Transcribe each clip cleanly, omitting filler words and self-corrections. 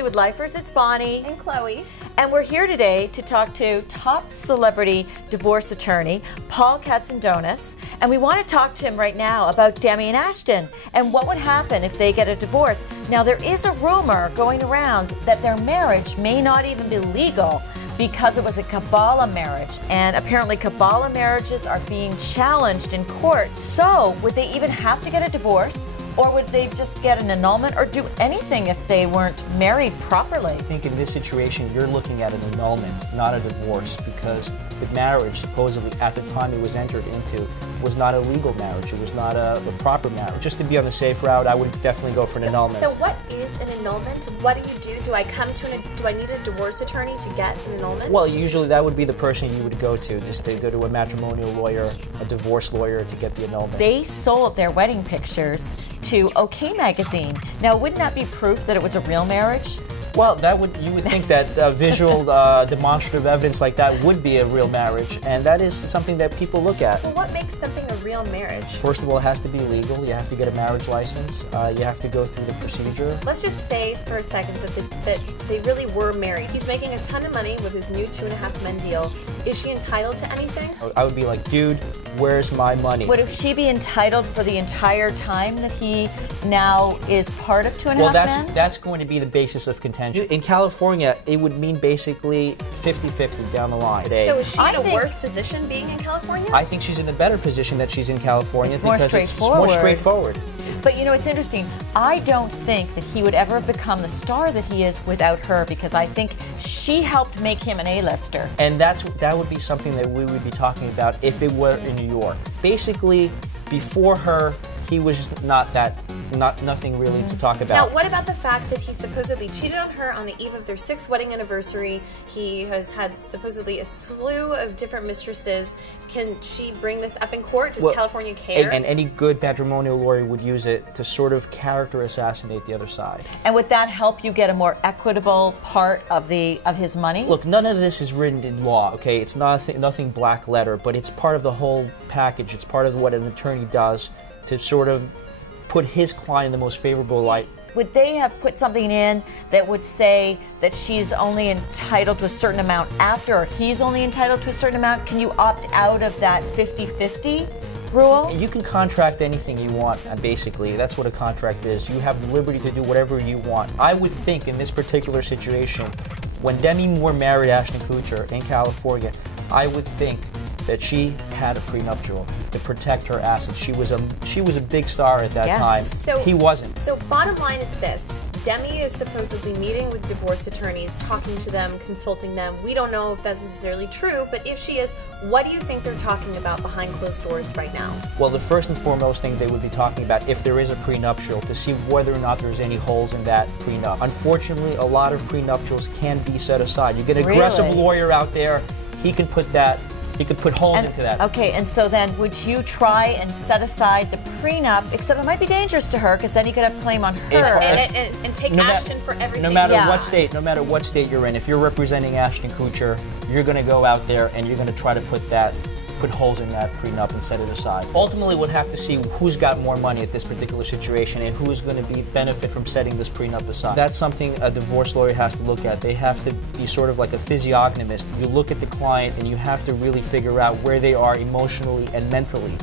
Hollywood Lifers. It's Bonnie. And Chloe. And we're here today to talk to top celebrity divorce attorney, Paul Catsandonis. And we want to talk to him right now about Demi and Ashton and what would happen if they get a divorce. Now, there is a rumor going around that their marriage may not even be legal because it was a Kabbalah marriage. And apparently Kabbalah marriages are being challenged in court. So would they even have to get a divorce? Or would they just get an annulment or do anything if they weren't married properly? I think in this situation, you're looking at an annulment, not a divorce, because the marriage, supposedly at the time it was entered into, was not a legal marriage. It was not a proper marriage. Just to be on the safe route, I would definitely go for an annulment. So what is an annulment? What do you do? Do I need a divorce attorney to get an annulment? Well, usually that would be the person you would go to, just to go to a matrimonial lawyer, a divorce lawyer to get the annulment. They sold their wedding pictures to OK Magazine. Now, wouldn't that be proof that it was a real marriage? Well, you would think that visual demonstrative evidence like that would be a real marriage, and that is something that people look at. Well, what makes something a real marriage? First of all, it has to be legal. You have to get a marriage license. You have to go through the procedure. Let's just say for a second that they really were married. He's making a ton of money with his new 2.5 Men deal. Is she entitled to anything? I would be like, dude, where's my money? Would she be entitled for the entire time that he now is part of 2.5 Men? Well, that's going to be the basis of contention. In California, it would mean basically 50-50 down the line. So is she in a worse position being in California? I think she's in a better position that she's in California because it's more straightforward. But you know, it's interesting. I don't think that he would ever become the star that he is without her, because I think she helped make him an A-lister. And that would be something that we would be talking about if it were in New York. Basically, before her, he was nothing really to talk about. Now, what about the fact that he supposedly cheated on her on the eve of their 6th wedding anniversary? He has had supposedly a slew of different mistresses. Can she bring this up in court? Does California care? And any good matrimonial lawyer would use it to sort of character assassinate the other side. And would that help you get a more equitable part of his money? Look, none of this is written in law, okay? It's nothing black letter, but it's part of the whole package. It's part of what an attorney does to sort of put his client in the most favorable light. Would they have put something in that would say that she's only entitled to a certain amount after, or he's only entitled to a certain amount? Can you opt out of that 50-50 rule? You can contract anything you want, basically. That's what a contract is. You have the liberty to do whatever you want. I would think in this particular situation, when Demi Moore married Ashton Kutcher in California, I would think that she had a prenuptial to protect her assets. She was a big star at that time. So, he wasn't. So bottom line is this. Demi is supposedly meeting with divorce attorneys, talking to them, consulting them. We don't know if that's necessarily true, but if she is, what do you think they're talking about behind closed doors right now? Well, the first and foremost thing they would be talking about, if there is a prenuptial, to see whether or not there's any holes in that prenup. Unfortunately, a lot of prenuptials can be set aside. You get an aggressive lawyer out there, he can put holes into that. Okay, and so then would you try and set aside the prenup, except it might be dangerous to her, because then you could have a claim on her. And take Ashton for everything. No matter what state you're in, if you're representing Ashton Kutcher, you're going to go out there and you're going to try to put holes in that prenup and set it aside. Ultimately, we'll have to see who's got more money at this particular situation and who is going to benefit from setting this prenup aside. That's something a divorce lawyer has to look at. They have to be sort of like a physiognomist. You look at the client and you have to really figure out where they are emotionally and mentally.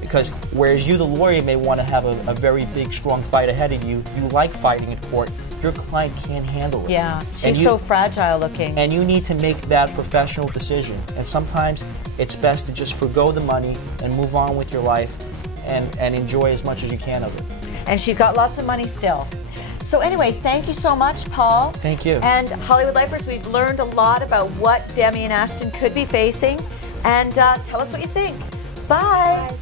Because whereas you, the lawyer, may want to have a very big, strong fight ahead of you, you like fighting in court, your client can't handle it. Yeah, she's so fragile looking. And you need to make that professional decision. And sometimes it's best to just forgo the money and move on with your life and enjoy as much as you can of it. And she's got lots of money still. So anyway, thank you so much, Paul. Thank you. And Hollywood Lifers, we've learned a lot about what Demi and Ashton could be facing. And tell us what you think. Bye. Bye.